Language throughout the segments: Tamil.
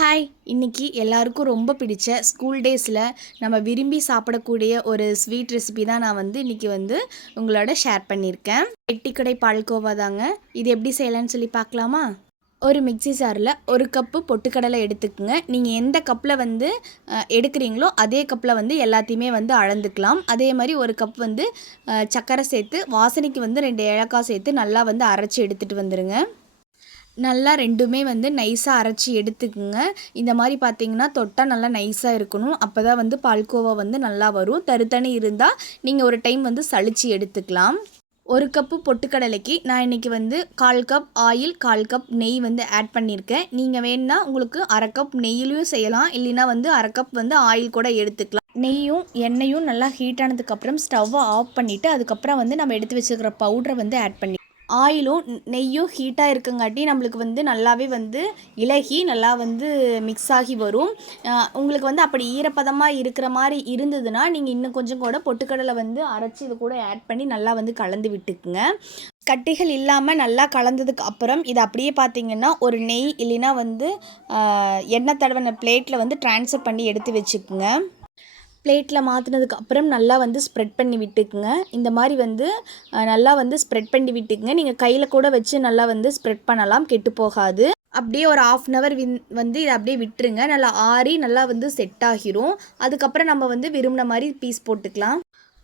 ஹாய் இன்றைக்கி எல்லாருக்கும் ரொம்ப பிடிச்ச ஸ்கூல் டேஸில் நம்ம விரும்பி சாப்பிடக்கூடிய ஒரு ஸ்வீட் ரெசிபி தான் நான் வந்து இன்றைக்கி வந்து உங்களோட ஷேர் பண்ணியிருக்கேன். எட்டிக்கடை பால்கோவா தாங்க. இது எப்படி செய்யலான்னு சொல்லி பார்க்கலாமா? ஒரு மிக்ஸி ஜாரில் ஒரு கப்பு பொட்டுக்கடலை எடுத்துக்கோங்க. நீங்கள் எந்த கப்பில் வந்து எடுக்கிறீங்களோ அதே கப்பில் வந்து எல்லாத்தையுமே வந்து அளந்துக்கலாம். அதே மாதிரி ஒரு கப் வந்து சக்கரை சேர்த்து வாசனைக்கு வந்து ரெண்டு ஏலக்காய் சேர்த்து நல்லா வந்து அரைச்சி எடுத்துகிட்டு வந்துடுங்க நல்லா ரெண்டுமே வந்து நைஸாக அரைச்சி எடுத்துக்குங்க. இந்த மாதிரி பார்த்தீங்கன்னா தொட்டால் நல்லா நைஸாக இருக்கணும். அப்போ தான் வந்து பால்கோவா வந்து நல்லா வரும். தருத்தனி இருந்தால் நீங்கள் ஒரு டைம் வந்து சளிச்சு எடுத்துக்கலாம். ஒரு கப்பு பொட்டுக்கடலைக்கு நான் இன்றைக்கி வந்து கால் கப் ஆயில் கால் கப் நெய் வந்து ஆட் பண்ணியிருக்கேன். நீங்கள் வேணுன்னா உங்களுக்கு அரை கப் நெய்யிலையும் செய்யலாம். இல்லைன்னா வந்து அரை கப் வந்து ஆயில் கூட எடுத்துக்கலாம். நெய்யும் எண்ணெயும் நல்லா ஹீட் ஆனதுக்கப்புறம் ஸ்டவ்வை ஆஃப் பண்ணிவிட்டு அதுக்கப்புறம் வந்து நம்ம எடுத்து வச்சுக்கிற பவுடரை வந்து ஆட் பண்ணி ஆயிலும் நெய்யும் ஹீட்டாக இருக்கங்காட்டி நம்மளுக்கு வந்து நல்லாவே வந்து இலகி நல்லா வந்து மிக்ஸ் ஆகி வரும். உங்களுக்கு வந்து அப்படி ஈரப்பதமாக இருக்கிற மாதிரி இருந்ததுன்னா நீங்கள் இன்னும் கொஞ்சம் கூட பொட்டுக்கடலை வந்து அரைச்சி இது கூட ஆட் பண்ணி நல்லா வந்து கலந்து விட்டுக்குங்க. கட்டிகள் இல்லாமல் நல்லா கலந்ததுக்கு அப்புறம் இதை அப்படியே பார்த்தீங்கன்னா ஒரு நெய் இல்லைன்னா வந்து எண்ணெய் தடவின பிளேட்டில் வந்து ட்ரான்ஸ்ஃபர் பண்ணி எடுத்து வச்சுக்குங்க. பிளேட்டில் மாற்றினதுக்கு அப்புறம் நல்லா வந்து ஸ்ப்ரெட் பண்ணி விட்டுக்குங்க. இந்த மாதிரி வந்து நல்லா வந்து ஸ்ப்ரெட் பண்ணி விட்டுக்குங்க. நீங்கள் கையில் கூட வச்சு நல்லா வந்து ஸ்ப்ரெட் பண்ணலாம் கெட்டு போகாது. அப்படியே ஒரு ஆஃப் அன் அவர் வின் வந்து இதை அப்படியே விட்டுருங்க. நல்லா ஆறி நல்லா வந்து செட் ஆகிரும். அதுக்கப்புறம் நம்ம வந்து விரும்பின மாதிரி பீஸ் போட்டுக்கலாம்.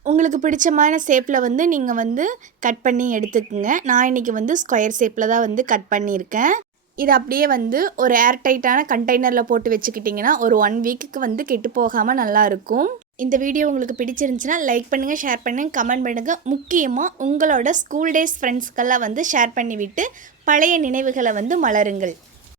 உங்களுக்கு பிடிச்சமான ஷேப்பில் வந்து நீங்கள் வந்து கட் பண்ணி எடுத்துக்கோங்க. நான் இன்றைக்கி வந்து ஸ்கொயர் ஷேப்பில் தான் வந்து கட் பண்ணியிருக்கேன். இது அப்படியே வந்து ஒரு ஏர் டைட்டான கண்டெய்னரில் போட்டு வச்சுக்கிட்டிங்கன்னா ஒரு ஒன் வீக்குக்கு வந்து கெட்டு போகாமல் நல்லாயிருக்கும் இந்த வீடியோ உங்களுக்கு பிடிச்சிருந்துச்சுன்னா லைக் பண்ணுங்கள் ஷேர் பண்ணுங்கள் கமெண்ட் பண்ணுங்கள் முக்கியமாக உங்களோட ஸ்கூல் டேஸ் ஃப்ரெண்ட்ஸ்க்கெல்லாம் வந்து ஷேர் பண்ணிவிட்டு பழைய நினைவுகளை வந்து மலருங்கள்.